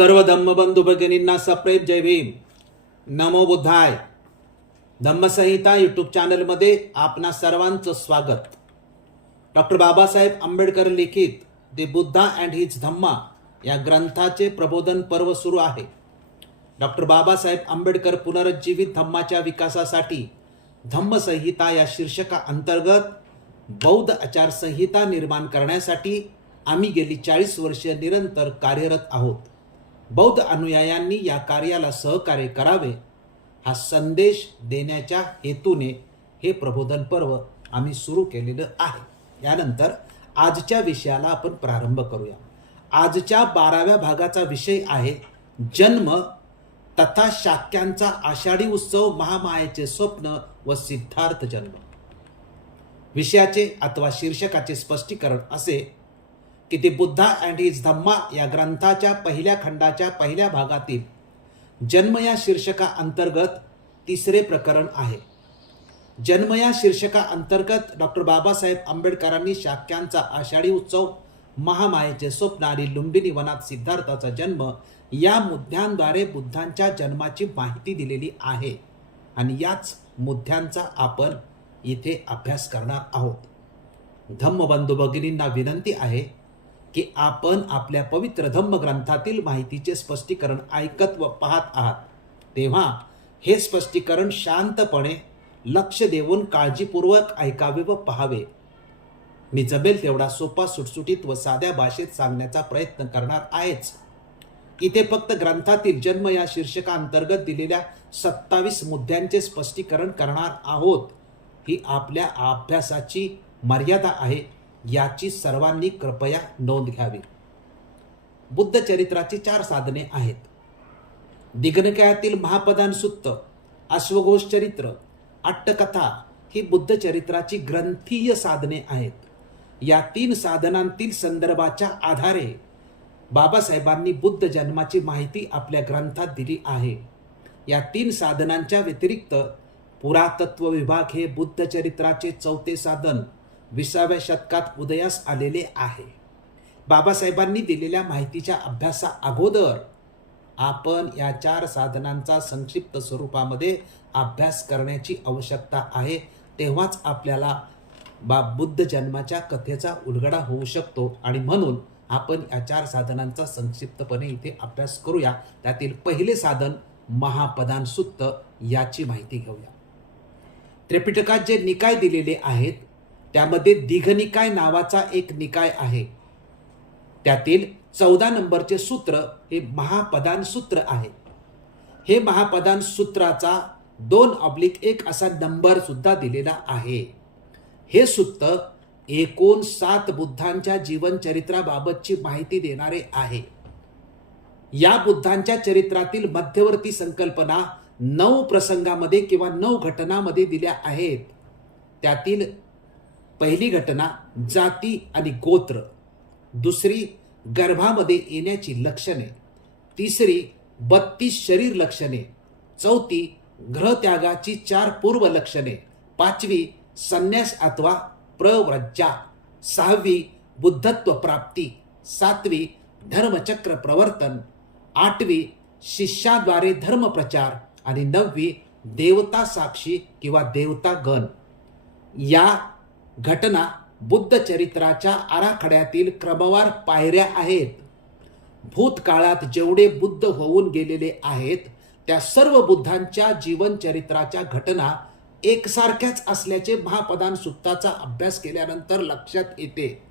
सर्व धम्मबंधू भगिनींना सप्रेम जय भीम. नमो बुद्धाय. धम्मसंहिता यूट्यूब चॅनलमध्ये आपणा सर्वांचं स्वागत. डॉक्टर बाबासाहेब आंबेडकर लिखित द बुद्धा अँड हिज धम्मा या ग्रंथाचे प्रबोधन पर्व सुरू आहे. डॉक्टर बाबासाहेब आंबेडकर पुनरुज्जीवित धम्माच्या विकासासाठी धम्मसंहिता या शीर्षका अंतर्गत बौद्ध आचारसंहिता निर्माण करण्यासाठी आम्ही गेली 40 वर्षे निरंतर कार्यरत आहोत. बौद्ध अनुयायांनी या कार्याला सहकार्य करावे हा संदेश देण्याच्या हेतूने हे प्रबोधन पर्व आम्ही सुरू केलेलं आहे. यानंतर आजच्या विषयाला आपण प्रारंभ करूया. आजच्या 12व्या भागाचा विषय आहे जन्म तथा शाक्यांचा आषाढी उत्सव, महामायेचे स्वप्न व सिद्धार्थ जन्म. विषयाचे अथवा शीर्षकाचे स्पष्टीकरण असे की द बुद्धा अँड हिज धम्मा या ग्रंथाच्या पहिल्या खंडाच्या पहिल्या भागातील जन्म या शीर्षका अंतर्गत तिसरे प्रकरण आहे. जन्म या शीर्षका अंतर्गत डॉक्टर बाबासाहेब आंबेडकरांनी शाक्यांचा आषाढी उत्सव, महामायेचे स्वप्न आणि लुंबिनी वनात सिद्धार्थाचा जन्म या मुद्द्यांद्वारे बुद्धांच्या जन्माची माहिती दिलेली आहे आणि याच मुद्द्यांचा आपण इथे अभ्यास करणार आहोत. धम्मबंधू भगिनींना विनंती आहे की आपण आपल्या पवित्र धम्म ग्रंथातील माहितीचे स्पष्टीकरण ऐकत व पाहत आहात तेव्हा हे स्पष्टीकरण शांतपणे लक्ष देऊन काळजीपूर्वक ऐकावे व पाहावे. मी जमेल तेवढा सोपा, सुटसुटीत व साध्या भाषेत सांगण्याचा प्रयत्न करणार आहेच. इथे फक्त ग्रंथातील जन्म या शीर्षकाअंतर्गत दिलेल्या 27 मुद्द्यांचे स्पष्टीकरण करणार आहोत. ही आपल्या अभ्यासाची मर्यादा आहे याची सर्वांनी कृपया नोंद घ्यावी. बुद्ध चरित्राची 4 साधने आहेत. दिग्निकायातील महापदान सुत्त, अश्वघोष चरित्र, अट्टकथा ही बुद्ध चरित्राची ग्रंथीय साधने आहेत. या 3 साधनांतील संदर्भाच्या आधारे बाबासाहेबांनी बुद्ध जन्माची माहिती आपल्या ग्रंथात दिली आहे. या 3 साधनांच्या व्यतिरिक्त पुरातत्व विभाग हे बुद्ध चरित्राचे 4थे साधन 20व्या शतकात उदयास आलेले आहे. बाबासाहेबांनी दिलेल्या माहितीच्या अभ्यासा अगोदर आपण या 4 साधनांचा संक्षिप्त स्वरूपामध्ये अभ्यास करण्याची आवश्यकता आहे. तेव्हाच आपल्याला बुद्ध जन्माच्या कथेचा उलगडा होऊ शकतो आणि म्हणून आपण या 4 साधनांचा संक्षिप्तपणे इथे अभ्यास करूया. त्यातील पहिले साधन महापदान सुत्त याची माहिती घेऊया. त्रिपिटकात जे निकाय दिलेले आहेत त्यामध्ये दीघनिकाय नावाचा एक निकाय आहे. त्यातील 14 नंबरचे सूत्र हे महापदान सूत्र आहे. हे महापदान सूत्राचा 2/1 असा नंबर सुद्धा दिलेला आहे. हे सूत्र एकूण 7 बुद्धांच्या जीवनचरित्राबाबतची माहिती देणारे आहे. या बुद्धांच्या चरित्रातील मध्यवर्ती संकल्पना 9 प्रसंगामध्ये किंवा 9 घटनांमध्ये दिल्या आहेत. त्यातील पहिली घटना जाती आणि गोत्र, दुसरी गर्भामध्ये येण्याची लक्षणे, तिसरी 32 शरीर लक्षणे, चौथी ग्रहत्यागाची 4 पूर्व लक्षणे, 5वी संन्यास अथवा प्रव्रज्जा, 6वी बुद्धत्व प्राप्ती, 7वी धर्मचक्र प्रवर्तन, 8वी शिष्याद्वारे धर्मप्रचार आणि 9वी देवता साक्षी किंवा देवता गण. या घटना बुद्ध चरित्राच्या आराखड्यातील क्रमवार पायऱ्या आहेत. भूतकाळात जेवढे बुद्ध होऊन गेलेले आहेत त्या सर्व बुद्धांच्या जीवनचरित्राच्या घटना एकसारख्याच असल्याचे महापदान सुत्ताचा अभ्यास केल्यानंतर लक्षात येते.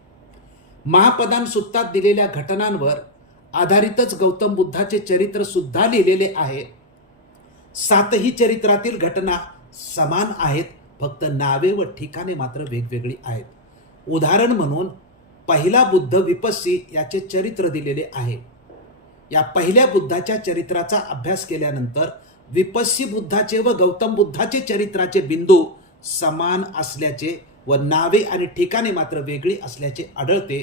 महापदान सुत्तात दिलेल्या घटनांवर आधारितच गौतम बुद्धाचे चरित्र सुद्धा लिहिलेले आहे. 7ही चरित्रातील घटना समान आहेत, फक्त नावे व ठिकाणे मात्र वेगवेगळी आहेत. उदाहरण म्हणून पहिला बुद्ध विपस्सी याचे चरित्र दिलेले आहे. या पहिल्या बुद्धाच्या चरित्राचा अभ्यास केल्यानंतर विपस्सी बुद्धाचे व गौतम बुद्धाचे चरित्राचे बिंदू समान असल्याचे व नावे आणि ठिकाणे मात्र वेगळी असल्याचे आढळते.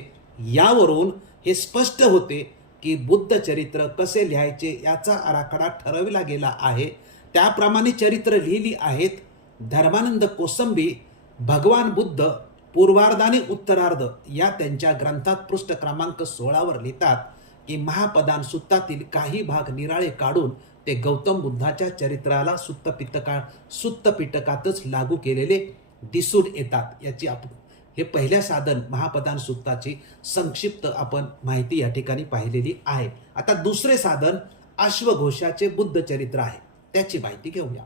यावरून हे स्पष्ट होते की बुद्ध चरित्र कसे लिहायचे याचा आराखडा ठरविला गेला आहे. त्याप्रमाणे चरित्र लिहिली आहेत. धर्मानंद कोसंबी भगवान बुद्ध पूर्वार्ध आणि उत्तरार्ध या त्यांच्या ग्रंथात पृष्ठ क्रमांक 16 वर लिहितात की महापदान सुत्तातील काही भाग निराळे काढून ते गौतम बुद्धाच्या चरित्राला सुत्त पिटकातच लागू केलेले दिसून येतात. याची हे पहिल्या साधन महापदान सुत्ताची संक्षिप्त आपण माहिती या ठिकाणी पाहिलेली आहे. आता दुसरे साधन अश्वघोषाचे बुद्ध चरित्र आहे, त्याची माहिती घेऊया.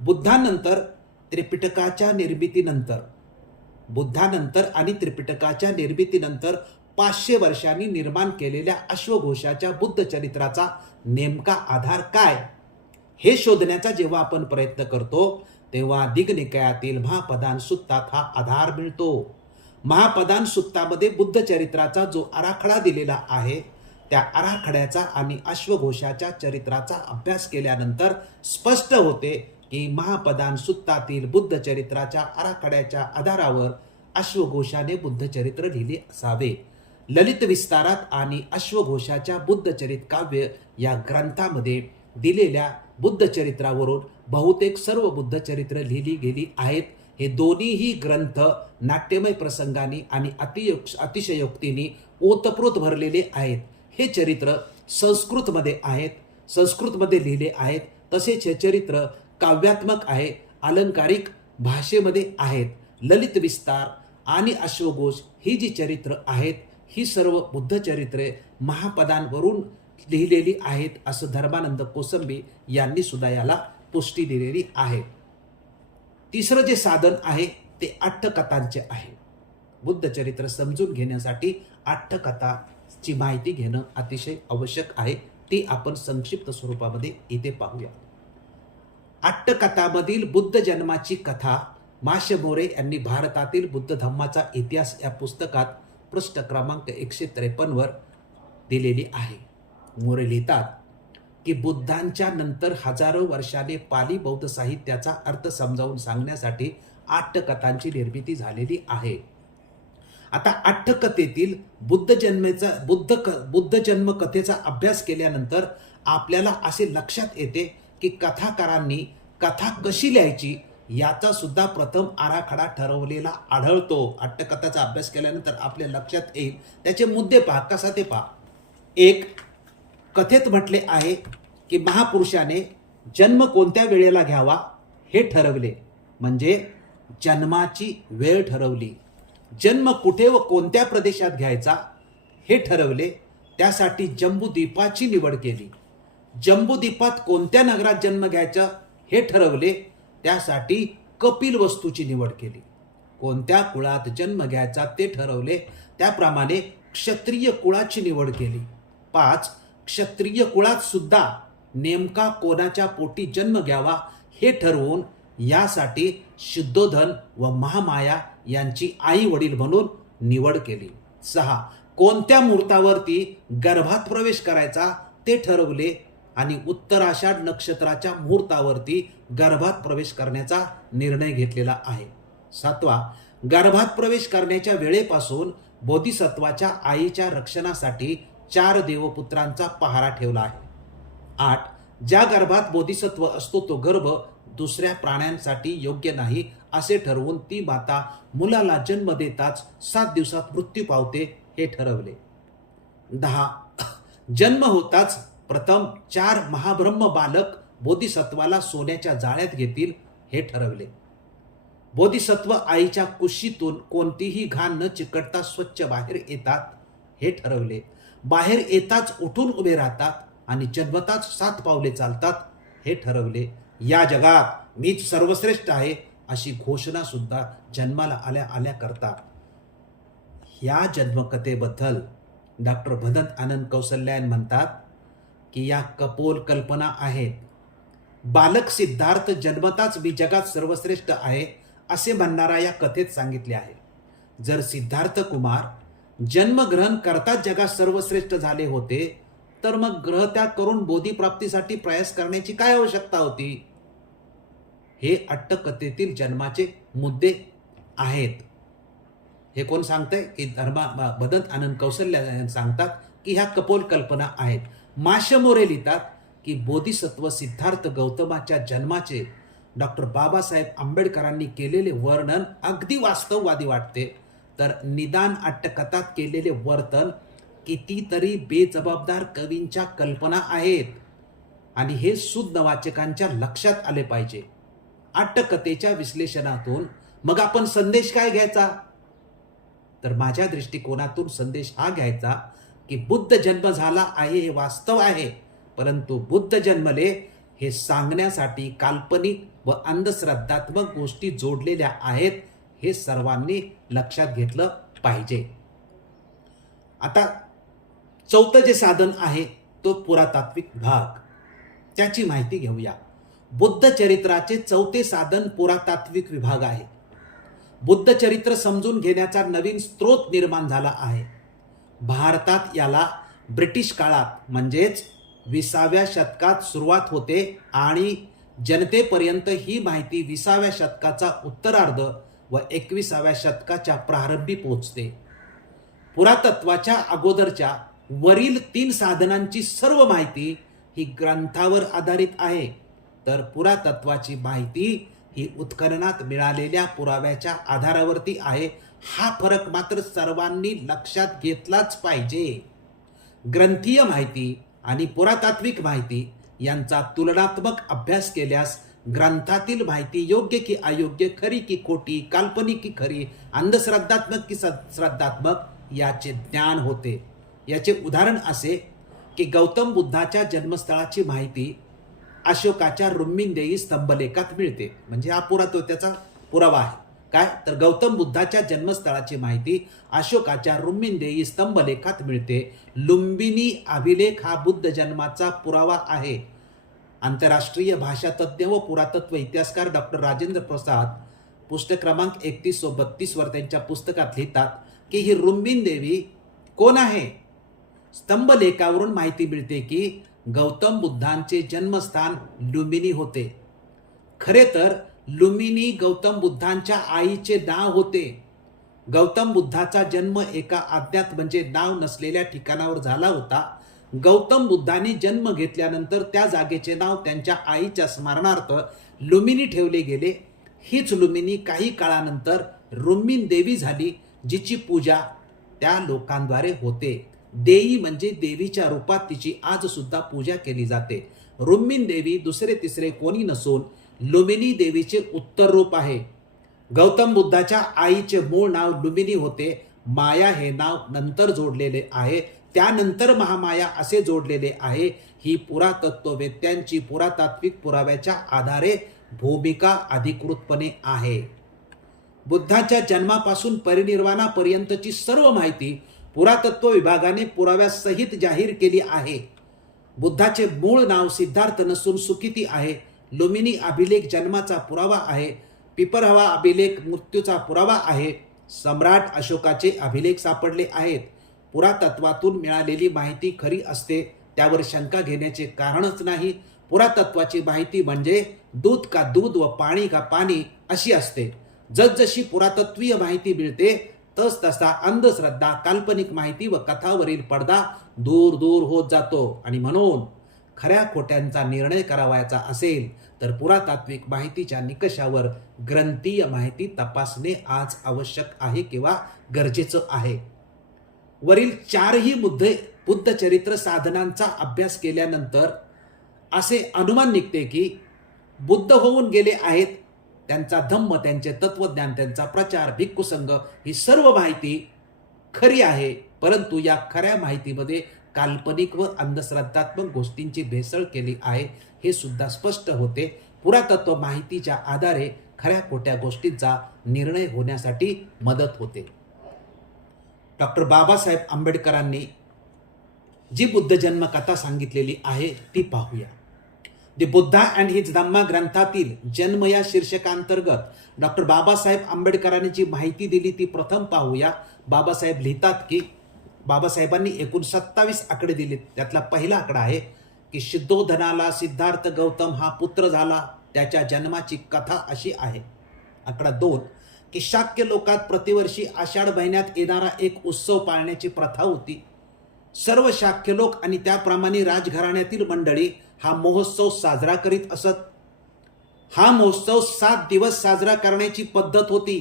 बुद्धानंतर आणि त्रिपिटकाच्या निर्मितीनंतर 500 वर्षांनी निर्माण केलेल्या अश्वघोषाच्या बुद्ध चरित्राचा नेमका आधार काय, हे शोधण्याचा जेव्हा आपण प्रयत्न करतो तेव्हा दिग्निकायातील महापदान सुत्तात हा आधार मिळतो. महापदान सुत्तामध्ये बुद्ध चरित्राचा जो आराखडा दिलेला आहे त्या आराखड्याचा आणि अश्वघोषाच्या चरित्राचा अभ्यास केल्यानंतर स्पष्ट होते की महापदान सुत्तातील बुद्ध चरित्राच्या आराखड्याच्या आधारावर अश्वघोषाने बुद्ध चरित्र लिहिले असावे. ललित विस्तारात आणि अश्वघोषाच्या बुद्धचरित काव्य या ग्रंथामध्ये दिलेल्या बुद्ध चरित्रावरून बहुतेक सर्व बुद्ध चरित्र लिहिली गेली आहेत. हे दोन्हीही ग्रंथ नाट्यमय प्रसंगांनी आणि अतिशयोक्तींनी ओतप्रोत भरलेले आहेत. हे चरित्र संस्कृतमध्ये लिहिले आहेत. तसेच हे चरित्र काव्यात्मक आहे, अलंकारिक भाषेमध्ये आहेत. ललित विस्तार आणि अश्वघोष ही जी चरित्र आहेत ही सर्व बुद्ध चरित्रे महापदांवरून लिहिलेली आहेत असं धर्मानंद कोसंबी यांनी सुद्धा याला पुष्टी दिलेली आहे. तिसरं जे साधन आहे ते अट्टकथांचे आहे. बुद्ध चरित्र समजून घेण्यासाठी अट्टकथाची माहिती घेणं अतिशय आवश्यक आहे. ती आपण संक्षिप्त स्वरूपामध्ये इथे पाहूया. अट्टकथामधील बुद्ध जन्माची कथा माशे मोरे यांनी भारतातील बुद्ध धम्माचा इतिहास या पुस्तकात पृष्ठ क्रमांक 153 वर दिलेली आहे. मोरे लिहितात की बुद्धांच्या नंतर हजारो वर्षाने पाली बौद्ध साहित्याचा अर्थ समजावून सांगण्यासाठी अट्टकथांची निर्मिती झालेली आहे. आता अट्टकथेतील बुद्ध जन्म कथेचा अभ्यास केल्यानंतर आपल्याला असे लक्षात येते की कथाकारांनी कथा कशी लिहायची याचा सुद्धा प्रथम आराखडा ठरवलेला आढळतो. अट्टकथाचा अभ्यास केल्यानंतर आपल्या लक्षात येईल. त्याचे मुद्दे पहा, कसा ते पहा. एक, कथेत म्हटले आहे की महापुरुषाने जन्म कोणत्या वेळेला घ्यावा हे ठरवले, म्हणजे जन्माची वेळ ठरवली. जन्म कुठे व कोणत्या प्रदेशात घ्यायचा हे ठरवले. त्यासाठी जम्बूद्वीपाची निवड केली. जम्बूद्वीपात कोणत्या नगरात जन्म घ्यायचा हे ठरवले. त्यासाठी कपिल वस्तूची निवड केली. कोणत्या कुळात जन्म घ्यायचा ते ठरवले. त्याप्रमाणे क्षत्रिय कुळाची निवड केली. 5, क्षत्रिय कुळात सुद्धा नेमका कोणाच्या पोटी जन्म घ्यावा हे ठरवून यासाठी शुद्धोधन व महामाया यांची आई वडील म्हणून निवड केली. 6, कोणत्या मुहूर्तावरती गर्भात प्रवेश करायचा ते ठरवले आणि उत्तराषाढ नक्षत्राच्या मुहूर्तावरती गर्भात प्रवेश करण्याचा निर्णय घेतलेला आहे. 7, गर्भात प्रवेश करण्याच्या वेळेपासून बोधिसत्वाच्या आईच्या रक्षणासाठी 4 देवपुत्रांचा पहारा ठेवला आहे. 8, ज्या गर्भात बोधिसत्व असतो तो गर्भ दुसऱ्या प्राण्यांसाठी योग्य नाही असे ठरवून ती माता मुलाला जन्म देताच 7 दिवसात मृत्यू पावते हे ठरवले. 10, जन्म होताच प्रथम 4 महाब्रह्म बालक बोधिसत्वाला सोन्याच्या जाळ्यात घेतील हे ठरवले. बोधिसत्व आईच्या कुशीतून कोणतीही घाण न चिकटता स्वच्छ बाहेर येतात हे ठरवले. बाहेर येताच उठून उभे राहतात आणि जन्मताच 7 पावले चालतात हे ठरवले. या जगात मीच सर्वश्रेष्ठ आहे अशी घोषणा सुद्धा जन्माला आल्या आल्या करतात. या जन्मकथेबद्दल डॉक्टर भदंत आनंद कौसल्यान म्हणतात की या कपोल कल्पना आहेत. बालक सिद्धार्थ जन्मताच मी जगात सर्वश्रेष्ठ आहे असे म्हणणारा या कथेत सांगितले आहे. जर सिद्धार्थ कुमार जन्मग्रहण करताच जगात सर्वश्रेष्ठ झाले होते तर मग ग्रहत्याग करून बोधिप्राप्तीसाठी प्रयास करण्याची काय आवश्यकता होती. हे अट्टकथेतील जन्माचे मुद्दे आहेत. हे कोण सांगतंय की भदंत आनंद कौसल्या सांगतात की ह्या कपोल कल्पना आहेत. माशे मोरे लिहितात की बोधिसत्व सिद्धार्थ गौतमाच्या जन्माचे डॉक्टर बाबासाहेब आंबेडकरांनी केलेले वर्णन अगदी वास्तववादी वाटते, तर निदान अट्टकथात केलेले वर्तन कितीतरी बेजबाबदार कवींच्या कल्पना आहेत आणि हे शुद्ध वाचकांच्या लक्षात आले पाहिजे. आट्टकथेच्या विश्लेषणातून मग आपण संदेश काय घ्यायचा? तर माझ्या दृष्टिकोनातून संदेश हा घ्यायचा की बुद्ध जन्म झाला आहे हे वास्तव आहे, परंतु बुद्ध जन्मले हे सांगण्यासाठी काल्पनिक व अंधश्रद्धात्मक गोष्टी जोडलेल्या आहेत, हे सर्वांनी लक्षात घेतलं पाहिजे. आता चौथं जे साधन आहे तो पुरातात्विक भाग, त्याची माहिती घेऊया. बुद्ध चरित्राचे चौथे साधन पुरातात्विक विभाग आहे. बुद्ध चरित्र समजून घेण्याचा नवीन स्रोत निर्माण झाला आहे. भारतात याला ब्रिटिश काळात म्हणजेच 20व्या शतकात सुरुवात होते आणि जनतेपर्यंत ही माहिती 20व्या शतकाचा उत्तरार्ध व 21व्या शतकाच्या प्रारंभी पोहोचते. पुरातत्वाच्या अगोदरच्या वरील 3 साधनांची सर्व माहिती ही ग्रंथावर आधारित आहे, तर पुरातत्वाची माहिती ही उत्खननात मिळालेल्या पुराव्याच्या आधारावरती आहे. हा फरक मात्र सर्वांनी लक्षात घेतलाच पाहिजे. ग्रंथीय माहिती आणि पुरातात्विक माहिती यांचा तुलनात्मक अभ्यास केल्यास ग्रंथातील माहिती योग्य की अयोग्य, खरी की खोटी, काल्पनिक की खरी, अंधश्रद्धात्मक की श्रद्धात्मक याचे ज्ञान होते. याचे उदाहरण असे की गौतम बुद्धाच्या जन्मस्थळाची माहिती अशोकाच्या रुम्मिनदेई स्तंभलेखात मिळते. म्हणजे हा पुरातत्वाचा पुरावा आहे. काय तर गौतम बुद्धाच्या जन्मस्थळाची माहिती अशोकाच्या रुम्मिनदेई स्तंभलेखात मिळते. लुंबिनी अभिलेख हा बुद्ध जन्माचा पुरावा आहे. आंतरराष्ट्रीय भाषातज्ञ व पुरातत्व इतिहासकार डॉक्टर राजेंद्र प्रसाद पुस्तक क्रमांक 31 व 32 वर त्यांच्या पुस्तकात लिहितात की ही रुम्मिनदेवी कोण आहे? स्तंभलेखावरून माहिती मिळते की गौतम बुद्धांचे जन्मस्थान लुंबिनी होते. खरे तर लुंबिनी गौतम बुद्धांच्या आईचे नाव होते. गौतम बुद्धाचा जन्म एका अज्ञात म्हणजे नाव नसलेल्या ठिकाणावर झाला होता. गौतम बुद्धांनी जन्म घेतल्यानंतर त्या जागेचे नाव त्यांच्या आईच्या स्मरणार्थ लुंबिनी ठेवले गेले. हीच लुंबिनी काही काळानंतर रुम्मिन देवी झाली, जिची पूजा त्या लोकांद्वारे होते. देई म्हणजे देवीच्या रूपात तिची आज सुद्धा पूजा केली जाते. रुम्मिन देवी दुसरे तिसरे कोणी नसून लुंबिनी देवीचे उत्तर रूप आहे. गौतम बुद्धाच्या आईचे मूळ नाव लुंबिनी होते. माया हे नाव नंतर जोडलेले आहे, त्यानंतर महामाया असे जोडलेले आहे. ही पुरातत्ववेत्यांची पुरातात्विक पुराव्याच्या आधारे भूमिका अधिकृतपणे आहे. बुद्धाच्या जन्मापासून परिनिर्वाणापर्यंतची सर्व माहिती पुरातत्व विभागाने पुराव्यासहित जाहीर केली आहे. बुद्धाचे मूळ नाव सिद्धार्थ नसून सुकिती आहे. लुंबिनी अभिलेख जन्माचा पुरावा आहे. पिपरहवा अभिलेख मृत्यूचा पुरावा आहे. सम्राट अशोकाचे अभिलेख सापडले आहेत. पुरातत्वातून मिळालेली माहिती खरी असते, त्यावर शंका घेण्याचे कारणच नाही. पुरातत्वाची माहिती म्हणजे दूध का दूध व पाणी का पाणी अशी असते. जसजशी पुरातत्वीय माहिती मिळते तस तसा अंधश्रद्धा, काल्पनिक माहिती व कथावरील पडदा दूर दूर होत जातो. आणि म्हणून खऱ्या खोट्यांचा निर्णय करावायचा असेल तर पुरातात्विक माहितीच्या निकषावर ग्रंथीय माहिती तपासणे आज आवश्यक आहे किंवा गरजेचं आहे. वरील 4ही मुद्दे बुद्ध चरित्र साधनांचा अभ्यास केल्यानंतर असे अनुमान निघते की बुद्ध होऊन गेले आहेत. त्यांचा धम्म, त्यांचे तत्वज्ञान, त्यांचा प्रचार, भिक्खुसंघ ही सर्व माहिती खरी आहे, परंतु या खऱ्या माहितीमध्ये काल्पनिक व अंधश्रद्धात्मक गोष्टींची भेसळ केली आहे हे सुद्धा स्पष्ट होते. पुरातत्व माहितीच्या आधारे खऱ्या खोट्या गोष्टींचा निर्णय होण्यासाठी मदत होते. डॉक्टर बाबासाहेब आंबेडकरांनी जी बुद्ध जन्म कथा सांगितलेली आहे ती पाहूया. दी बुद्धा अँड हिज धम्मा ग्रंथातील जन्म या शीर्षकांतर्गत डॉक्टर बाबासाहेब आंबेडकरांनी जी माहिती दिली ती प्रथम पाहूया. बाबासाहेब लिहितात की बाबासाहेबांनी एकूण 27 आकडे दिले. त्यातला पहिला आकडा आहे की शुद्धोधनाला सिद्धार्थ गौतम हा पुत्र झाला. त्याच्या जन्माची कथा अशी आहे. आकडा 2 की शाक्य लोकात प्रतिवर्षी आषाढ महिन्यात येणारा एक उत्सव पाळण्याची प्रथा होती. सर्व शाक्य लोक आणि त्याप्रमाणे राजघराण्यातील मंडळी हा महोत्सव साजरा करीत असत. हा महोत्सव 7 दिवस साजरा करण्याची पद्धत होती.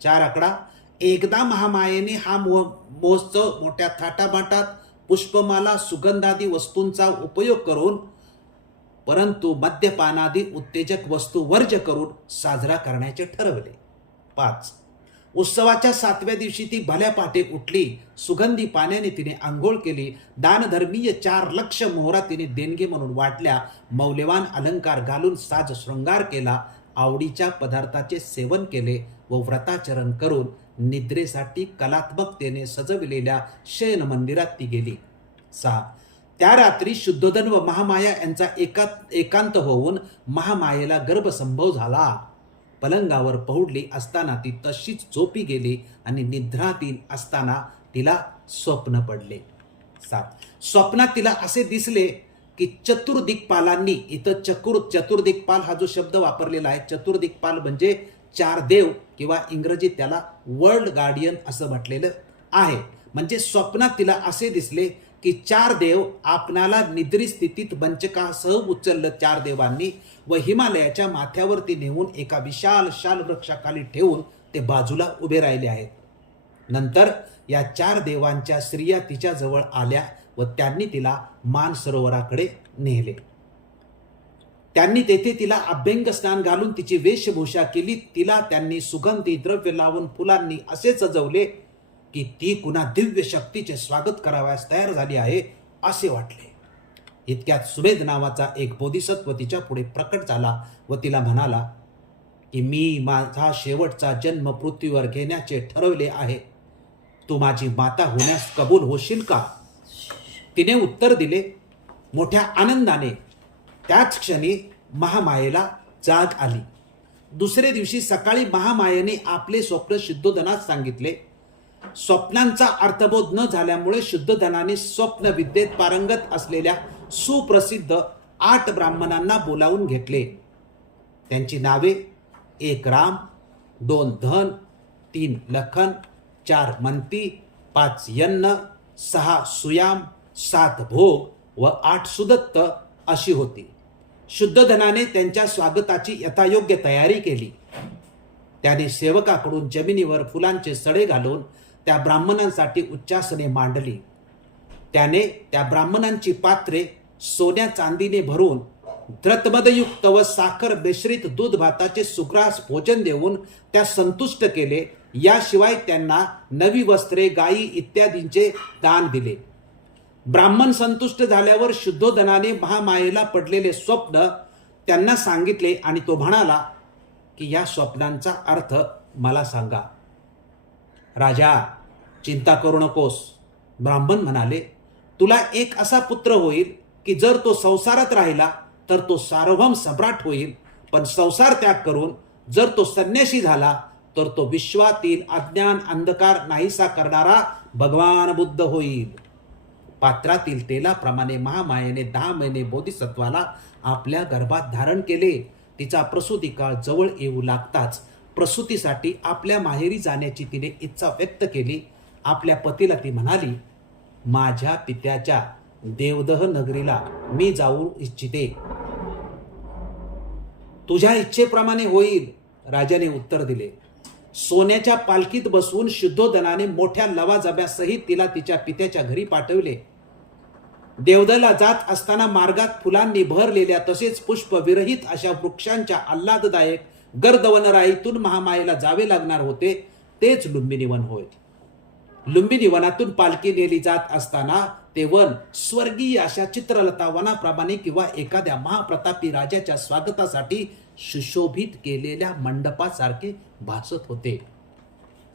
4 आकडा एकदा महामायेने हा महोत्सव मोठ्या थाटामाटात पुष्पमाला सुगंधादी वस्तूंचा उपयोग करून, परंतु मद्यपानादी उत्तेजक वस्तू वर्ज्य करून साजरा करण्याचे ठरवले. 5. उत्सवाच्या 7व्या दिवशी ती भल्या पहाटे उठली. सुगंधी पाण्याने तिने आंघोळ केली. दानधर्मीय 4 लक्ष मोहरा तिने देणगी म्हणून वाटल्या. मौल्यवान अलंकार घालून साज शृंगार केला. आवडीच्या पदार्थाचे सेवन केले व व्रताचरण करून निद्रेसाठी कलात्मकतेने सजविलेल्या शयन मंदिरात ती गेली. 6. त्या रात्री शुद्धोधन व महामाया यांचा एकांत होऊन महामायेला गर्भसंभव झाला. पलंगावर पहुडली असताना ती तशीच झोपी गेली आणि निद्राधीन असताना तिला स्वप्न पडले. 7. स्वप्नात तिला असे दिसले की चतुर्दिक्पालांनी, इथं चतुर्दिक्पाल हा जो शब्द वापरलेला आहे, चतुर्दिक्पाल म्हणजे 4 देव किंवा इंग्रजीत त्याला वर्ल्ड गार्डियन असं म्हटलेलं आहे. म्हणजे स्वप्नात तिला असे दिसले की 4 देव आपणाला निद्री स्थितीत बंचकासह उचललं 4 देवांनी व हिमालयाच्या माथ्यावरती नेऊन एका विशाल शाल वृक्षाखाली ठेवून ते बाजूला उभे राहिले आहेत. नंतर या 4 देवांच्या स्त्रिया तिच्या जवळ आल्या व त्यांनी तिला मानसरोवराकडे नेले. त्यांनी तेथे तिला अभ्यंग स्नान घालून तिची वेशभूषा केली. तिला त्यांनी सुगंधी द्रव्य लावून फुलांनी असे सजवले की ती कुणा दिव्य शक्तीचे स्वागत करावयास तयार झाली आहे असे वाटले. इतक्यात सुवेद नावाचा एक बोधिसत्व तिच्या पुढे प्रकट झाला व तिला म्हणाला की मी माझा शेवटचा जन्म पृथ्वीवर घेण्याचे ठरवले आहे. तू माझी माता होण्यास कबूल होशील का? तिने उत्तर दिले मोठ्या आनंदाने. त्याच क्षणी महामायेला जाग आली. दुसरे दिवशी सकाळी महामायेने आपले स्वप्न शुद्धोधनास सांगितले. स्वप्नांचा अर्थबोध न झाल्यामुळे शुद्धोधनाने स्वप्नविद्येत पारंगत असलेल्या सुप्रसिद्ध 8 ब्राह्मणांना बोलावून घेतले. त्यांची नावे 1 राम, 2 धन, 3 लखन, 4 मंती, 5 यन्न, 6 सुयाम, 7 भोग व 8 सुदत्त अशी होती. शुद्धोधनाने त्यांच्या स्वागताची यथायोग्य तयारी केली. त्याने सेवकाकडून जमिनीवर फुलांचे सडे घालून त्या ब्राह्मणांसाठी उच्चासने मांडली. त्याने त्या ब्राह्मणांची पात्रे सोन्या चांदीने भरून द्रतमदयुक्त व साखर मिश्रित दूध भाताचे सुग्रास भोजन देऊन त्या संतुष्ट केले. याशिवाय त्यांना नवी वस्त्रे, गायी इत्यादींचे दान दिले. ब्राह्मण संतुष्ट झाल्यावर शुद्धोधनाने महामायेला पडलेले स्वप्न त्यांना सांगितले आणि तो म्हणाला की या स्वप्नांचा अर्थ मला सांगा. राजा, चिंता करू नकोस. ब्राह्मण म्हणाले, तुला एक असा पुत्र होईल की जर तो संसारात राहिला तर तो सार्वभौम सम्राट होईल, पण संसार त्याग करून जर तो संन्यासी झाला तर तो विश्वातील अज्ञान अंधकार नाहीसा करणारा भगवान बुद्ध होईल. पात्रातील तेलाप्रमाणे महामायेने 10 महिने बोधिसत्वाला आपल्या गर्भात धारण केले. तिचा प्रसूती काळ जवळ येऊ लागताच प्रसूतीसाठी आपल्या माहेरी जाण्याची तिने इच्छा व्यक्त केली. आपल्या पतीला ती म्हणाली, माझ्या पित्याच्या देवदह नगरीला मी जाऊ इच्छिते. तुझ्या इच्छेप्रमाणे होईल, राजाने उत्तर दिले. सोन्याच्या पालखीत बसवून शुद्धोधनाने मोठ्या लवाजब्यासहित तिला तिच्या पित्याच्या घरी पाठवले. देवदहला जात असताना मार्गात फुलांनी भरलेल्या तसेच पुष्पविरहित अशा वृक्षांच्या आल्हाददायक गर्दवनराईतून महामायेला जावे लागणार होते. तेच लुंबिनी वन होय. लुंबिनी वनातून पालखी नेली जात असताना ते वन स्वर्गीय अशा चित्रलता वनाप्रमाणे किंवा एखाद्या महाप्रतापी राजाच्या स्वागतासाठी सुशोभित केलेल्या मंडपासारखे भासत होते.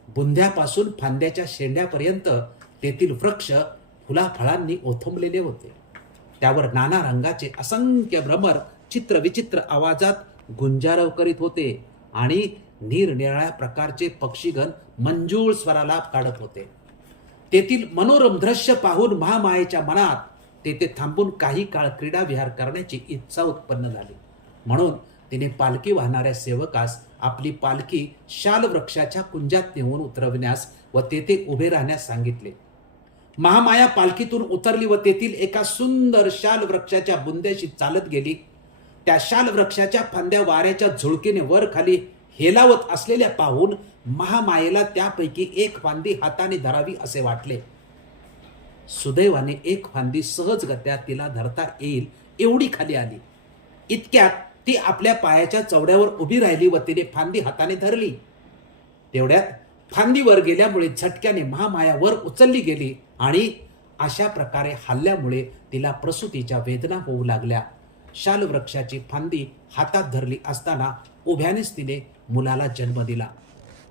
बुंध्यापासून फांद्याच्या शेंड्यापर्यंत तेथील वृक्ष फुलाफळांनी ओथंबलेले होते. त्यावर नाना रंगाचे असंख्य भ्रमर चित्रविचित्र आवाजात गुंजारव करीत होते आणि निरनिराळ्या प्रकारचे पक्षीगण मंजूळ स्वरालाप काढत होते. तेथील मनोरम दृश्य पाहून महामायेच्या मनात तेथे थांबून काही काळ क्रीडा विहार करण्याची इच्छा उत्पन्न झाली. म्हणून तिने पालखी वाहणाऱ्या सेवकास आपली पालखी शाल वृक्षाच्या कुंजात नेऊन उतरविण्यास व तेथे उभे राहण्यास सांगितले. महामाया पालखीतून उतरली व तेथील एका सुंदर शाल वृक्षाच्या बुंद्याशी चालत गेली. त्या शाल वृक्षाच्या फांद्या वाऱ्याच्या झुळकीने वर खाली हेलावत असलेल्या पाहून महामायेला त्यापैकी एक फांदी हाताने धरावी असे वाटले. सुदैवाने एक फांदी सहजगत्या तिला धरता येईल एवढी खाली आली. इतक्यात ती आपल्या पायाच्या चवड्यावर उभी राहिली व तिने फांदी हाताने धरली. तेवढ्यात फांदी वर गेल्यामुळे झटक्याने महामाया वर उचलली गेली आणि अशा प्रकारे हल्ल्यामुळे तिला प्रसूतीच्या वेदना होऊ लागल्या. शालवृक्षाची फांदी हातात धरली असताना उभ्यानेच तिने मुलाला जन्म दिला.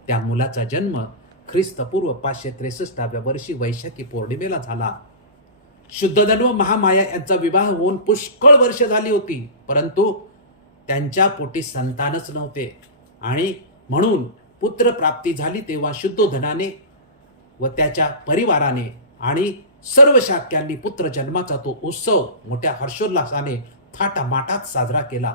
त्या मुलाचा जन्म ख्रिस्तपूर्व 563 वर्षी वैशाखी पौर्णिमेला झाला. शुद्धधन व महामाया यांचा विवाह होऊन पुष्कळ वर्ष झाली होती, परंतु त्यांच्या पोटी संतानच नव्हते आणि म्हणून पुत्र प्राप्ती झाली तेव्हा शुद्धोधनाने व त्याच्या परिवाराने आणि सर्व शाक्यांनी पुत्र जन्माचा तो उत्सव मोठ्या हर्षोल्लासाने थाटामाटात साजरा केला.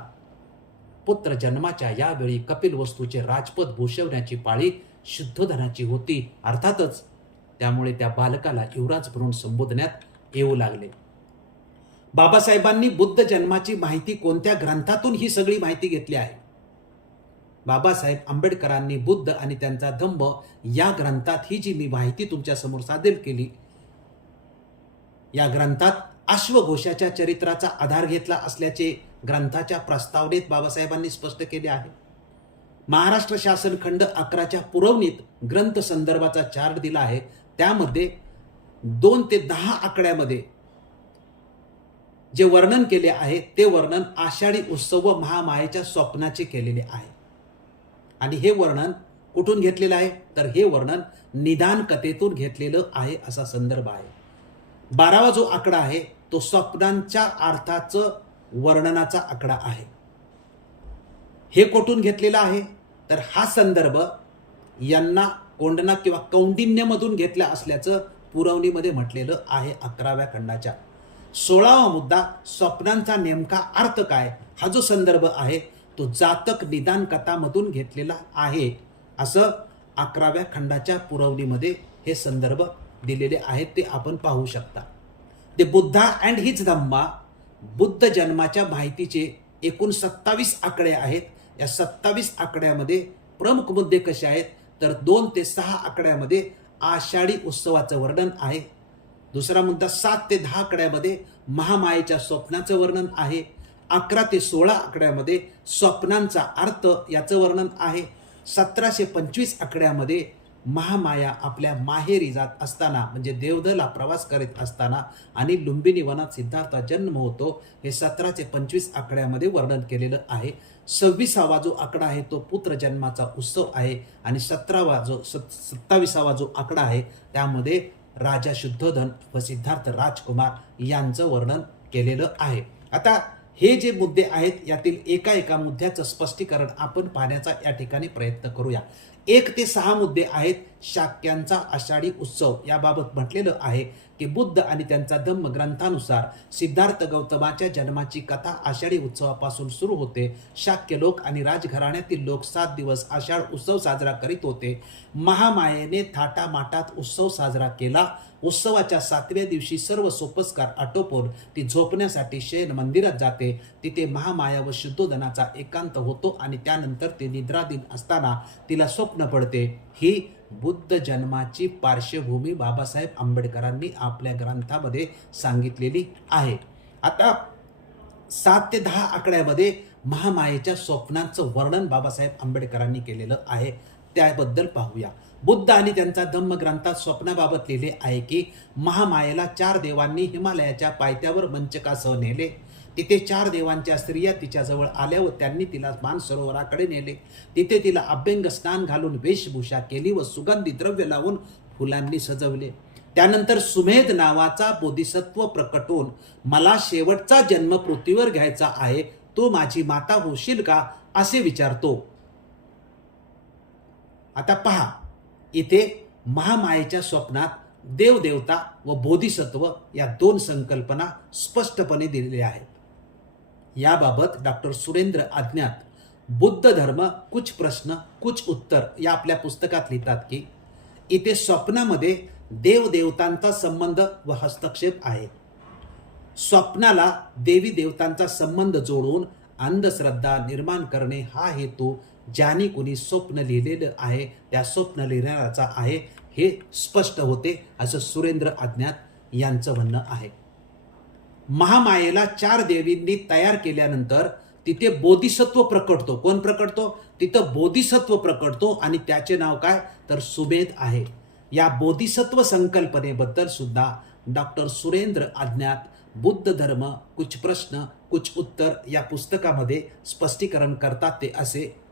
पुत्र जन्माच्या यावेळी कपिलवस्तूचे राजपद भूषवण्याची पाळी शुद्धोधनाची होती. अर्थातच त्यामुळे त्या बालकाला युवराज म्हणून संबोधण्यात येऊ लागले. बाबासाहेबांनी बुद्ध जन्माची माहिती कोणत्या ग्रंथातून ही सगळी माहिती घेतली आहे? बाबासाहेब आंबेडकरांनी बुद्ध आणि त्यांचा धम्म या ग्रंथात ही जी मी माहिती तुमच्या समोर सादर केली, या ग्रंथात अश्वघोषाच्या चरित्राचा आधार घेतला असल्याचे ग्रंथाच्या प्रस्तावनेत बाबासाहेबांनी स्पष्ट केले आहे. महाराष्ट्र शासन खंड 11च्या पुरवणीत ग्रंथ संदर्भाचा चार्ट दिला आहे. त्यामध्ये 2 ते 10 आकड्यामध्ये जे वर्णन केले आहे ते वर्णन आषाढी उत्सव व महामायेच्या स्वप्नाचे केलेले आहे. आणि हे वर्णन कुठून घेतलेलं आहे तर हे वर्णन निदान कथेतून घेतलेलं आहे असा संदर्भ आहे. 12वा जो आकडा आहे तो स्वप्नांच्या अर्थाचं वर्णनाचा आकडा आहे. हे कुठून घेतलेला आहे तर हा संदर्भ यांना कोंडना किंवा कौंडिन्यमधून घेतला असल्याचं पुरवणीमध्ये म्हटलेलं आहे 11व्या खंडाच्या. 16वा मुद्दा स्वप्नांचा नेमका अर्थ काय हा जो संदर्भ आहे तो जातक निदान कथामधून घेतलेला आहे असं 11व्या खंडाच्या पुरवणीमध्ये हे संदर्भ दिलेले आहेत, ते आपण पाहू शकता. ते बुद्धा अँड हिज धम्मा बुद्ध जन्माच्या माहितीचे एकूण 27 आकडे आहेत. या 27 आकड्यामध्ये प्रमुख मुद्दे कसे आहेत तर 2 ते 6 आकड्यामध्ये आषाढी उत्सवाचं वर्णन आहे. दुसरा मुद्दा 7 ते 10 आकड्यामध्ये महामायेच्या स्वप्नाचं वर्णन आहे. 11 ते 16 आकड्यामध्ये स्वप्नांचा अर्थ याचं वर्णन आहे. 1725 आकड्यामध्ये महामाया आपल्या माहेरी जात असताना म्हणजे देवदला प्रवास करीत असताना आणि लुंबिनी वनात सिद्धार्था जन्म होतो हे 17 ते 25 आकड्यामध्ये वर्णन केलेलं आहे. 26वा जो आकडा आहे तो पुत्र जन्माचा उत्सव आहे आणि 27वा जो आकडा आहे त्यामध्ये राजा शुद्धोधन व सिद्धार्थ राजकुमार यांचं वर्णन केलेलं आहे. आता हे जे मुद्दे आहेत यातील एका मुद्द्याचं स्पष्टीकरण आपण पाहण्याचा या ठिकाणी प्रयत्न करूया. 1 ते 6 मुद्दे आहेत. शाक्यांचा आषाढी उत्सव याबाबत म्हटलेलं आहे की बुद्ध आणि त्यांचा धम्म ग्रंथानुसार सिद्धार्थ गौतमाच्या जन्माची कथा आषाढी उत्सवापासून सुरू होते. शाक्य लोक आणि राजघराण्यातील लोक 7 दिवस आषाढ उत्सव साजरा करीत होते. महामायेने थाटामाटात उत्सव साजरा केला. उत्सवाच्या 7व्या दिवशी सर्व सोपस्कार आटोपून ती झोपण्यासाठी शयन मंदिरात जाते. तिथे महामाया व शुद्धोधनाचा एकांत होतो आणि त्यानंतर ते निद्राधीन असताना तिला स्वप्न पडते. ही बुद्ध जन्माची पार्श्वभूमी बाबासाहेब आंबेडकरांनी आपल्या ग्रंथामध्ये सांगितलेली आहे. आता 7 ते 10 आकड्यामध्ये महामायेच्या स्वप्नांचं वर्णन बाबासाहेब आंबेडकरांनी केलेलं आहे. त्याबद्दल पाहूया. बुद्ध आणि त्यांचा धम्म ग्रंथात स्वप्नाबाबत लिहिले आहे की महामायेला 4 देवांनी हिमालयाच्या पायथ्यावर मंचकासह नेले. तिथे 4 देवांच्या स्त्रिया तिच्याजवळ आल्या व त्यांनी तिला मानसरोवराकडे नेले. तिथे तिला अभ्यंग स्नान घालून वेशभूषा केली व सुगंधी द्रव्य लावून फुलांनी सजवले. त्यानंतर सुमेध नावाचा बोधिसत्व प्रकट होऊन मला शेवटचा जन्म पृथ्वीवर घ्यायचा आहे, तू माझी माता होशील का असे विचारतो. आता पहा, इथे महामायेच्या स्वप्नात देवदेवता व बोधिसत्व या 2 संकल्पना स्पष्टपणे दिलेल्या आहेत. याबाबत डॉक्टर सुरेंद्र अज्ञात बुद्ध धर्म कुछ प्रश्न कुछ उत्तर या आपल्या पुस्तकात लिहितात की इथे स्वप्नामध्ये देवदेवतांचा संबंध व हस्तक्षेप आहे. स्वप्नाला देवी देवतांचा संबंध जोडून अंधश्रद्धा निर्माण करणे हा हेतू ज्याने कुणी स्वप्न लिहिलेलं आहे त्या स्वप्न लिहिणाऱ्याचा आहे हे स्पष्ट होते, असं सुरेंद्र अज्ञात यांचं म्हणणं आहे. महामायेला 4 देवींनी तयार केल्यानंतर तिथे बोधिसत्व प्रकटतो. कोण प्रकटतो? तिथं बोधिसत्व प्रकटतो आणि त्याचे नाव काय तर सुमेध आहे. या बोधिसत्व संकल्पनेबद्दल सुद्धा डॉक्टर सुरेंद्र अज्ञात बुद्ध धर्म कुछ प्रश्न कुछ उत्तर या पुस्तकामध्ये स्पष्टीकरण करतात.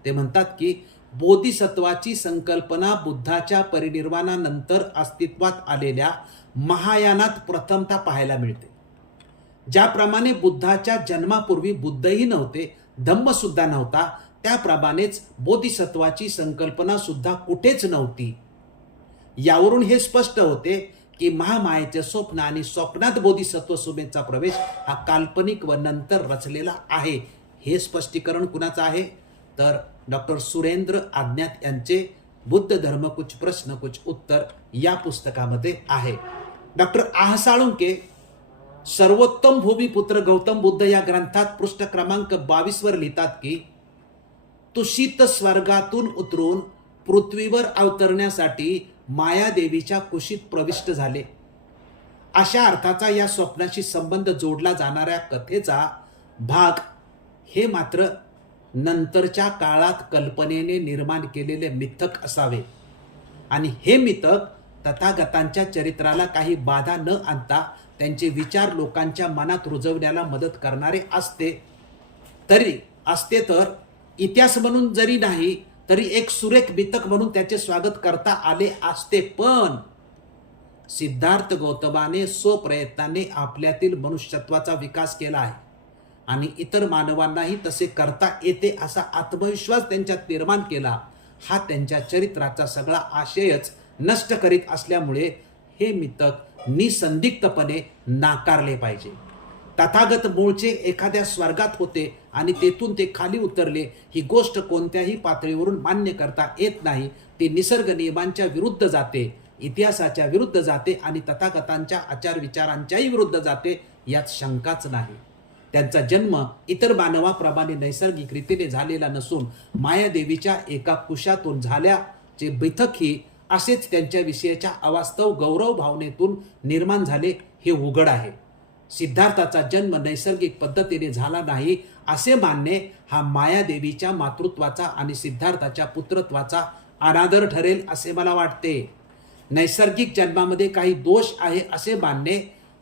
ते म्हणतात की बोधिसत्वाची संकल्पना बुद्धाच्या परिनिर्वाणानंतर अस्तित्वात आलेल्या महायानात प्रथमतः पाहायला मिळते. ज्याप्रमाणे बुद्धाच्या जन्मापूर्वी बुद्धही नव्हते, धम्म सुद्धा नव्हता, त्याप्रमाणेच बोधिसत्वाची संकल्पना सुद्धा कुठेच नव्हती. यावरून हे स्पष्ट होते की महामायेचे स्वप्न आणि स्वप्नात बोधिसत्व सुमेधचा प्रवेश हा काल्पनिक व नंतर रचलेला आहे. हे स्पष्टीकरण कुणाचं आहे तर डॉक्टर सुरेंद्र अज्ञात यांचे बुद्ध धर्म कुछ प्रश्न कुछ उत्तर या पुस्तकामध्ये आहे. डॉक्टर आह साळुंके सर्वोत्तम भूमिपुत्र गौतम बुद्ध या ग्रंथात पृष्ठ क्रमांक 22 वर लिहितात की तुषित स्वर्गातून उतरून पृथ्वीवर अवतरण्यासाठी मायादेवीच्या कुशीत प्रविष्ट झाले. अशा अर्थाचा या स्वप्नाशी संबंध जोडला जाणाऱ्या कथेचा भाग हे मात्र नंतरच्या काळात कल्पनेने निर्माण केलेले मिथक असावे आणि हे मिथक तथागतांच्या चरित्राला काही बाधा न आणता त्यांचे विचार लोकांच्या मनात रुजवण्याला मदत करणारे असते. तर इतिहास म्हणून जरी नाही तरी एक सुरेख मिथक म्हणून त्याचे स्वागत करता आले असते. पण सिद्धार्थ गौतमाने स्वप्रयत्नाने आपल्यातील मनुष्यत्वाचा विकास केला आहे आणि इतर मानवांनाही तसे करता येते असा आत्मविश्वास त्यांच्यात निर्माण केला. हा त्यांच्या चरित्राचा सगळा आशयच नष्ट करीत असल्यामुळे हे मिथक निसंदिग्धपणे नाकारले पाहिजे. तथागत मूळचे एखाद्या स्वर्गात होते आणि तेथून ते खाली उतरले ही गोष्ट कोणत्याही पातळीवरून मान्य करता येत नाही. ती निसर्ग नियमांच्या विरुद्ध जाते, इतिहासाच्या विरुद्ध जाते आणि तथागतांच्या आचार विचारांच्याही विरुद्ध जाते, यात शंकाच नाही. त्यांचा जन्म इतर मानवाप्रमाणे नैसर्गिक रीतीने झालेला नसून मायादेवीच्या एका कुशातून झाल्याचे मिथकही असेच त्यांच्या विषयाच्या अवास्तव गौरव भावनेतून निर्माण झाले हे उघड आहे. सिद्धार्थाचा जन्म नैसर्गिक पद्धतीने झाला नाही असे मानणे हा मायादेवीच्या मातृत्वाचा आणि सिद्धार्थाच्या पुत्रत्वाचा अनादर ठरेल असे मला वाटते. नैसर्गिक जन्मामध्ये काही दोष आहे असे मानणे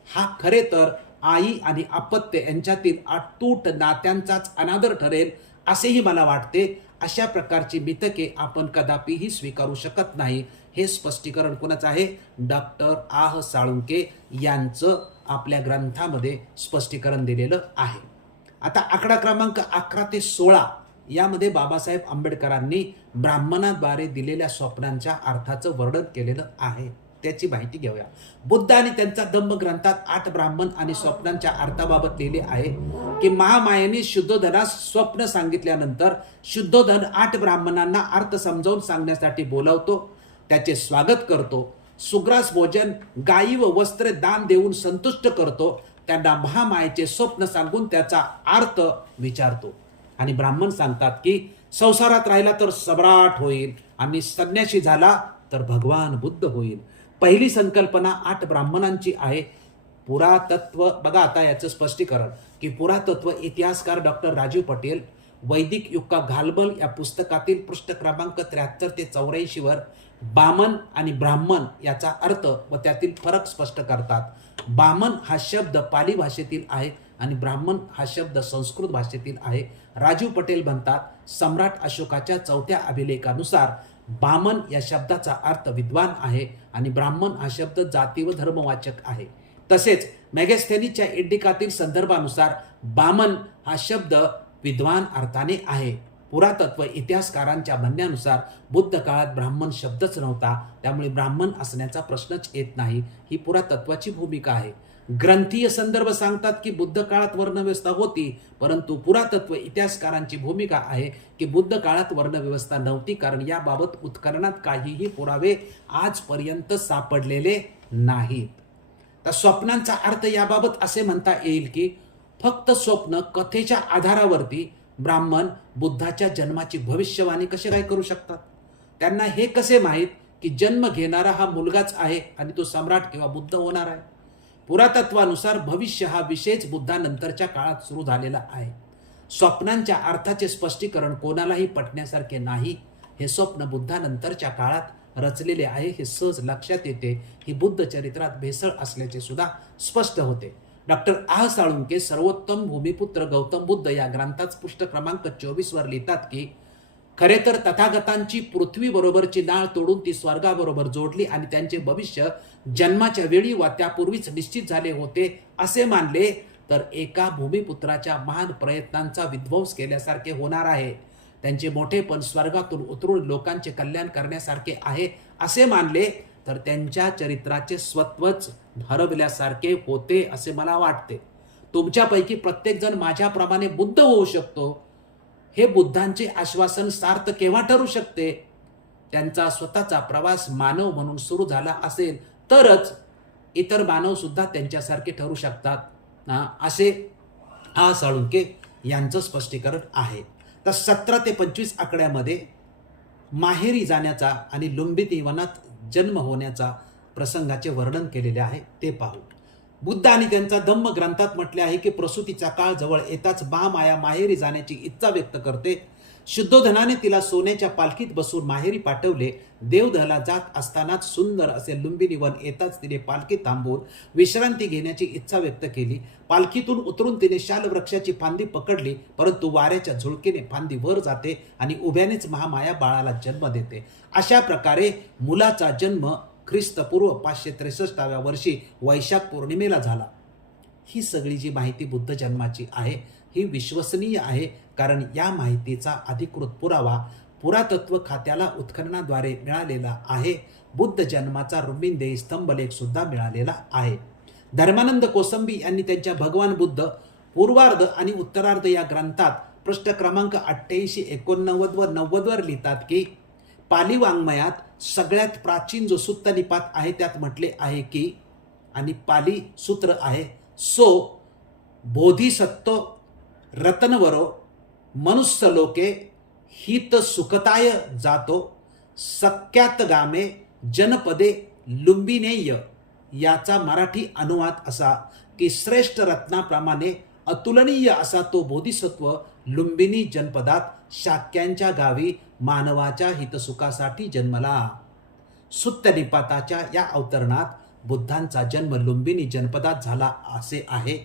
हा खरे तर आई आणि अपत्य यांच्यातील अतूट नात्यांचाच अनादर ठरेल असेही मला वाटते. अशा प्रकारची मिथके आपण कदापिही स्वीकारू शकत नाही. हे स्पष्टीकरण कोणाचं आहे? डॉक्टर आह साळुंके यांचं आपल्या ग्रंथामध्ये स्पष्टीकरण दिलेलं आहे. आता आकडा क्रमांक 11 ते 16 यामध्ये बाबासाहेब आंबेडकरांनी ब्राह्मणाद्वारे दिलेल्या स्वप्नांच्या अर्थाचं वर्णन केलेलं आहे. त्याची माहिती घेऊया. बुद्ध आणि त्यांचा धम्म ग्रंथात 8 ब्राह्मण आणि स्वप्नांच्या अर्थाबाबत लिहिले आहे की महामायेने शुद्धोधनास स्वप्न सांगितल्यानंतर शुद्धोधन 8 ब्राह्मणांना अर्थ समजावून सांगण्यासाठी बोलावतो, त्याचे स्वागत करतो, सुग्रास भोजन, गायी व वस्त्रे दान देऊन संतुष्ट करतो, त्यांना महामायेचे स्वप्न सांगून त्याचा अर्थ विचारतो. आणि ब्राह्मण सांगतात की संसारात राहिला तर सम्राट होईल आणि संन्यासी झाला तर भगवान बुद्ध होईल. पहिली संकल्पना 8 ब्राह्मणांची आहे. पुरातत्व बघा आता याचं स्पष्टीकरण की पुरातत्व इतिहासकार डॉक्टर राजीव पटेल वैदिक युग का घालबल या पुस्तकातील पृष्ठ क्रमांक 73 ते 84 वर बामन आणि ब्राह्मण याचा अर्थ व त्यातील फरक स्पष्ट करतात. बामन हा शब्द पाली भाषेतील आहे आणि ब्राह्मण हा शब्द संस्कृत भाषेतील आहे. राजीव पटेल म्हणतात सम्राट अशोकाच्या 4थ्या अभिलेखानुसार बामन या शब्दाचा अर्थ विद्वान आहे आणि ब्राह्मण हा शब्द जाती व धर्मवाचक आहे. तसेच मेगस्थेनीच्या इंडिकातील संदर्भानुसार बामन हा शब्द विद्वान अर्थाने आहे. पुरातत्व इतिहासकारांच्या म्हणण्यानुसार बुद्ध काळात ब्राह्मण शब्दच नव्हता, त्यामुळे ब्राह्मण असण्याचा प्रश्नच येत नाही. ही पुरातत्वाची भूमिका आहे. ग्रंथीय संदर्भ सांगतात की बुद्ध काळात वर्णव्यवस्था होती, परंतु पुरातत्व इतिहासकारांची भूमिका आहे की बुद्ध काळात वर्णव्यवस्था नव्हती, कारण याबाबत उत्खननात काहीही पुरावे आजपर्यंत सापडलेले नाहीत. तर स्वप्नांचा अर्थ याबाबत असे म्हणता येईल की फक्त स्वप्न कथेच्या आधारावरती ब्राह्मण बुद्धाच्या जन्माची भविष्यवाणी कसे काय करू शकतात? त्यांना हे कसे माहीत की जन्म घेणारा हा मुलगाच आहे आणि तो सम्राट किंवा बुद्ध होणार आहे? पुरातत्वानुसार भविष्य हा विषयच बुद्धानंतरच्या काळात सुरू झालेला आहे. स्वप्नांच्या अर्थाचे स्पष्टीकरण कोणालाही पटण्यासारखे नाही. हे स्वप्न बुद्धानंतरच्या काळात रचलेले आहे हे सहज लक्षात येते. ही बुद्ध चरित्रात भेसळ असल्याचे सुद्धा स्पष्ट होते. डॉक्टर आह साळुंके सर्वोत्तम भूमिपुत्र गौतम बुद्ध या ग्रंथात पृष्ठ क्रमांक 24 वर लिहितात की खरे तर तथागतांची पृथ्वीबरोबरची नाळ तोडून ती स्वर्गाबरोबर जोडली आणि त्यांचे भविष्य जन्माच्या वेळी वा त्यापूर्वीच निश्चित झाले होते असे मानले तर एका भूमिपुत्राच्या महान प्रयत्नांचा विध्वंस केल्यासारखे होणार आहे. त्यांचे मोठेपण स्वर्गातून उतरून लोकांचे कल्याण करण्यासारखे आहे असे मानले तर त्यांच्या चरित्राचे स्वत्वच हरवल्यासारखे होते असे मला वाटते. तुमच्यापैकी प्रत्येक जण माझ्याप्रमाणे बुद्ध होऊ शकतो हे बुद्धांचे आश्वासन सार्थ केव्हा ठरू शकते? त्यांचा स्वतःचा प्रवास मानव म्हणून सुरू झाला असेल तरच इतर मानव सुद्धा त्यांच्यासारखे ठरू शकतात ना, असे आह साळुंके यांचं स्पष्टीकरण आहे. तर 17 ते 25 आकड्यामध्ये माहेरी जाण्याचा आणि लुंबिनी वनात जन्म होण्याचा प्रसंगाचे वर्णन केलेले आहे ते पाहू. बुद्ध आणि त्यांचा धम्म ग्रंथात म्हटले आहे की प्रसूतीचा काळ जवळ येताच महामाया माहेरी जाण्याची इच्छा व्यक्त करते. शुद्धोधनाने तिला सोन्याच्या पालखीत बसून माहेरी पाठवले. देवदहला जात असतानाच सुंदर असे लुंबिनी वन येताच तिने पालखी थांबवून विश्रांती घेण्याची इच्छा व्यक्त केली. पालखीतून उतरून तिने शाल वृक्षाची फांदी पकडली, परंतु वाऱ्याच्या झुळकेने फांदी वर जाते आणि उभ्यानेच महामाया बाळाला जन्म देते. अशा प्रकारे मुलाचा जन्म ख्रिस्तपूर्व 563व्या वर्षी वैशाख पौर्णिमेला झाला. ही सगळी जी माहिती बुद्ध जन्माची आहे ही विश्वसनीय आहे, कारण या माहितीचा अधिकृत पुरावा पुरातत्व खात्याला उत्खननाद्वारे मिळालेला आहे. बुद्ध जन्माचा रुबिनदेही स्तंभलेख सुद्धा मिळालेला आहे. धर्मानंद कोसंबी यांनी त्यांच्या भगवान बुद्ध पूर्वार्ध आणि उत्तरार्ध या ग्रंथात पृष्ठ क्रमांक 88, 89 व 90 वर लिहितात की पाली वाङ्मयात सगळ्यात प्राचीन जो सुत्तनिपात आहे त्यात म्हटले आहे की, आणि पाली सूत्र आहे, सो बोधिसत्व रतनवरो मनुष्य लोके हित सुखताय जातो सख्यात गामे जनपदे लुंबिनेय. याचा मराठी अनुवाद असा की श्रेष्ठ रत्नाप्रमाणे अतुलनीय असा तो बोधिसत्व लुंबिनी जनपदात शाक्यांच्या गावी मानवाच्या हितसुखासाठी जन्मला. सुत्तनिपाताच्या या अवतरणात बुद्धांचा जन्म लुंबिनी जनपदात झाला असे आहे.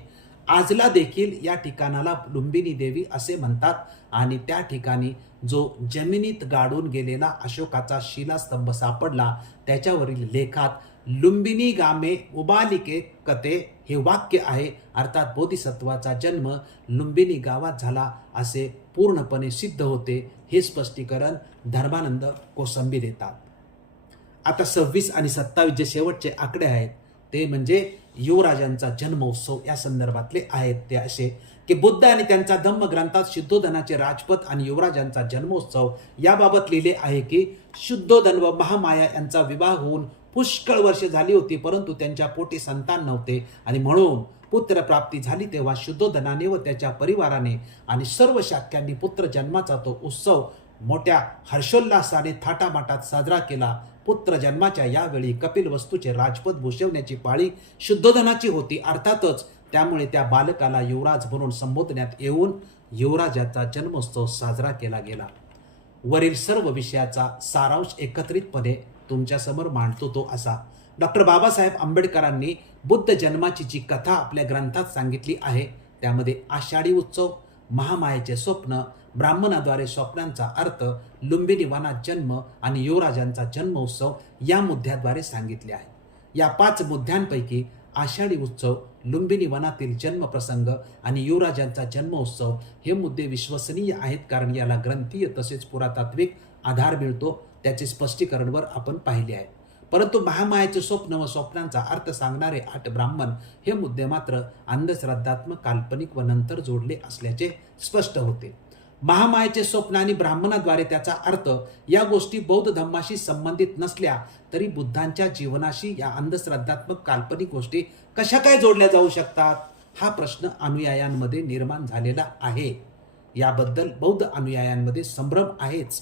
आजला देखील या ठिकाणाला लुंबिनी देवी असे म्हणतात आणि त्या ठिकाणी जो जमिनीत गाडून गेलेला अशोकाचा शिलास्तंभ सापडला त्याच्यावरील लेखात लुंबिनी गामे उबालिके कते हे वाक्य आहे. अर्थात बोधिसत्वाचा जन्म लुंबिनी गावात झाला असे पूर्णपणे सिद्ध होते. हे स्पष्टीकरण धर्मानंद कोसंबी देतात. आता 26 आणि 27 जे शेवटचे आकडे आहेत ते म्हणजे युवराजांचा जन्मोत्सव या संदर्भातले आहेत. ते असे की बुद्ध आणि त्यांचा धम्म ग्रंथात शुद्धोधनाचे राजपथ आणि युवराजांचा जन्मोत्सव याबाबत लिहिले आहे की शुद्धोधन व महामाया यांचा विवाह होऊन पुष्कळ वर्षे झाली होती, परंतु त्यांच्या पोटी संतान नव्हते आणि म्हणून पुत्रप्राप्ती झाली तेव्हा शुद्धोधनाने व त्याच्या परिवाराने आणि सर्व शाक्यांनी पुत्र जन्माचा तो उत्सव मोठ्या हर्षोल्लासाने थाटामाटात साजरा केला. पुत्र जन्माच्या यावेळी कपिलवस्तूचे राजपद भूषवण्याची पाळी शुद्धोधनाची होती. अर्थातच त्यामुळे त्या बालकाला युवराज म्हणून संबोधण्यात येऊन युवराजाचा जन्मोत्सव साजरा केला गेला. वरील सर्व विषयाचा सारांश एकत्रितपणे तुमच्यासमोर मांडतो तो असा. डॉक्टर बाबासाहेब आंबेडकरांनी बुद्ध जन्माची जी कथा आपल्या ग्रंथात सांगितली आहे त्यामध्ये आषाढी उत्सव, महामायेचे स्वप्न, ब्राह्मणाद्वारे स्वप्नांचा अर्थ, लुंबिनी वनात जन्म आणि युवराजांचा जन्मोत्सव या मुद्द्याद्वारे सांगितले आहे. या 5 मुद्द्यांपैकी आषाढी उत्सव, लुंबिनी वनातील जन्मप्रसंग आणि युवराजांचा जन्मोत्सव हे मुद्दे विश्वसनीय आहेत, कारण याला ग्रंथीय तसेच पुरातात्विक आधार मिळतो. त्याचे स्पष्टीकरणवर आपण पाहिले आहे. परंतु महामायेचे स्वप्न व स्वप्नांचा अर्थ सांगणारे 8 ब्राह्मण हे मुद्दे मात्र अंधश्रद्धात्मक, काल्पनिक व नंतर जोडले असल्याचे स्पष्ट होते. महामायेचे स्वप्न आणि ब्राह्मणाद्वारे त्याचा अर्थ या गोष्टी बौद्ध धम्माशी संबंधित नसल्या तरी बुद्धांच्या जीवनाशी या अंधश्रद्धात्मक, काल्पनिक गोष्टी कशा काय जोडल्या जाऊ शकतात हा प्रश्न अनुयायांमध्ये निर्माण झालेला आहे. याबद्दल बौद्ध अनुयायांमध्ये संभ्रम आहेच.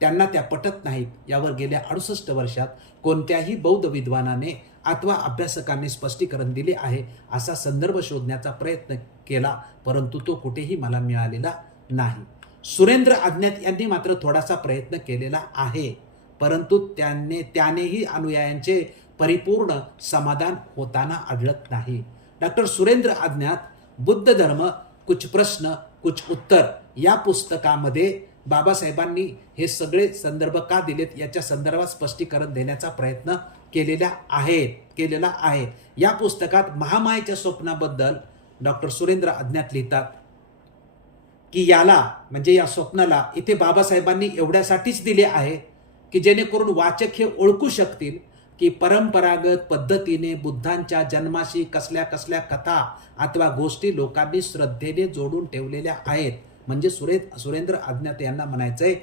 त्यांना त्या पटत नाहीत. यावर गेल्या 68 वर्षात कोणत्याही बौद्ध विद्वानाने अथवा अभ्यासकांनी स्पष्टीकरण दिले आहे असा संदर्भ शोधण्याचा प्रयत्न केला, परंतु तो कुठेही मला मिळालेला नाही. सुरेंद्र अज्ञात यांनी मात्र थोडासा प्रयत्न केलेला आहे, परंतु त्यानेही अनुयायांचे परिपूर्ण समाधान होताना आढळत नाही. डॉक्टर सुरेंद्र अज्ञात बुद्ध धर्म कुछ प्रश्न कुछ उत्तर या पुस्तकामध्ये बाबासाहेबांनी हे सगळे संदर्भ का दिलेत याच्या संदर्भात स्पष्टीकरण देण्याचा प्रयत्न केलेला आहे. या पुस्तकात महामायेच्या स्वप्नाबद्दल डॉक्टर सुरेंद्र अज्ञात लिहितात की याला म्हणजे या स्वप्नाला इथे बाबासाहेबांनी एवढ्यासाठीच दिले आहे की जेणेकरून वाचक हे ओळखू शकतील की परंपरागत पद्धतीने बुद्धांच्या जन्माशी कसल्या कसल्या कथा अथवा गोष्टी लोकांनी श्रद्धेने जोडून ठेवलेल्या आहेत. म्हणजे सुरेंद्र अज्ञात यांना म्हणायचंय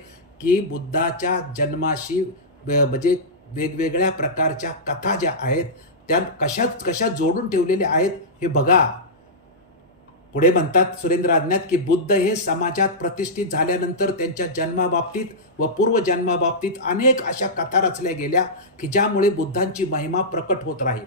की बुद्धाच्या जन्माशी म्हणजे वेगवेगळ्या प्रकारच्या कथा ज्या आहेत त्या कशा जोडून ठेवलेल्या आहेत हे बघा. पुढे म्हणतात सुरेंद्र अज्ञात की बुद्ध हे समाजात प्रतिष्ठित झाल्यानंतर त्यांच्या जन्माबाबतीत व पूर्वजन्माबाबतीत अनेक अशा कथा रचल्या गेल्या की ज्यामुळे बुद्धांची महिमा प्रकट होत राहील.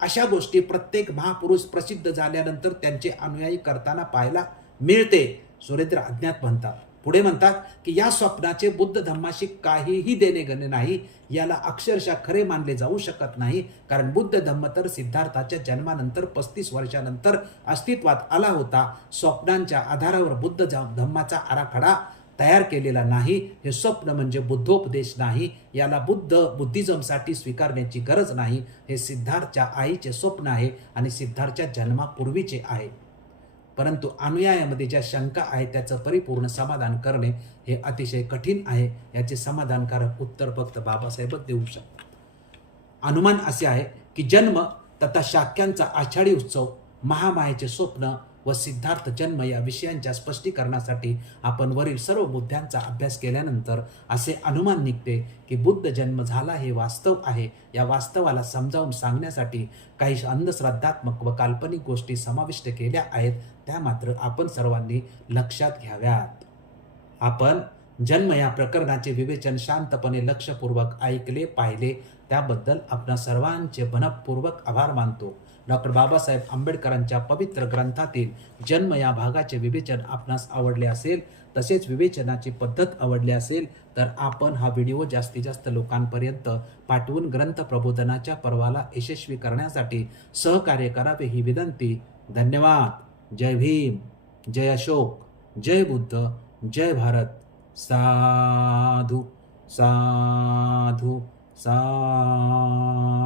अशा गोष्टी प्रत्येक महापुरुष प्रसिद्ध झाल्यानंतर त्यांचे अनुयायी करताना पाहायला मिळते, सुरेंद्र अज्ञात म्हणतात. पुढे म्हणतात की या स्वप्नाचे बुद्ध धर्माशी काहीही देणे घेणे नाही. याला अक्षरशः खरे मानले जाऊ शकत नाही, कारण बुद्ध धम्म तर सिद्धार्थाच्या जन्मानंतर 35 वर्षानंतर अस्तित्वात आला होता. स्वप्नांच्या आधारावर बुद्ध धम्माचा आराखडा तयार केलेला नाही. हे स्वप्न म्हणजे बुद्धोपदेश नाही. याला बुद्धिझमसाठी स्वीकारण्याची गरज नाही. हे सिद्धार्थच्या आईचे स्वप्न आहे आणि सिद्धार्थच्या जन्मापूर्वीचे आहे. परंतु अनुयायामध्ये ज्या शंका आहेत त्याचं परिपूर्ण समाधान करणे हे अतिशय कठीण आहे. याचे समाधानकारक उत्तर फक्त बाबासाहेबच देऊ शकतात. अनुमान असे आहे की जन्म तथा शाक्यांचा आषाढी उत्सव, महामायेचे स्वप्न व सिद्धार्थ जन्म या विषयांच्या स्पष्टीकरणासाठी आपण वरील सर्व मुद्द्यांचा अभ्यास केल्यानंतर असे अनुमान निघते की बुद्ध जन्म झाला हे वास्तव आहे. या वास्तवाला समजावून सांगण्यासाठी काही अंधश्रद्धात्मक व काल्पनिक गोष्टी समाविष्ट केल्या आहेत, त्या मात्र आपण सर्वांनी लक्षात घ्याव्यात. आपण जन्म या प्रकरणाचे विवेचन शांतपणे लक्षपूर्वक ऐकले पाहिले त्याबद्दल आपणा सर्वांचे मनपूर्वक आभार मानतो. डॉक्टर बाबासाहेब आंबेडकरांच्या पवित्र ग्रंथातील जन्म या भागाचे विवेचन आपणास आवडले असेल, तसेच विवेचनाची पद्धत आवडली असेल तर आपण हा व्हिडिओ जास्तीत जास्त लोकांपर्यंत पाठवून ग्रंथ प्रबोधनाच्या पर्वाला यशस्वी करण्यासाठी सहकार्य करावे ही विनंती. धन्यवाद. जय भीम, जय अशोक, जय बुद्ध, जय भारत. साधू साधू साधू.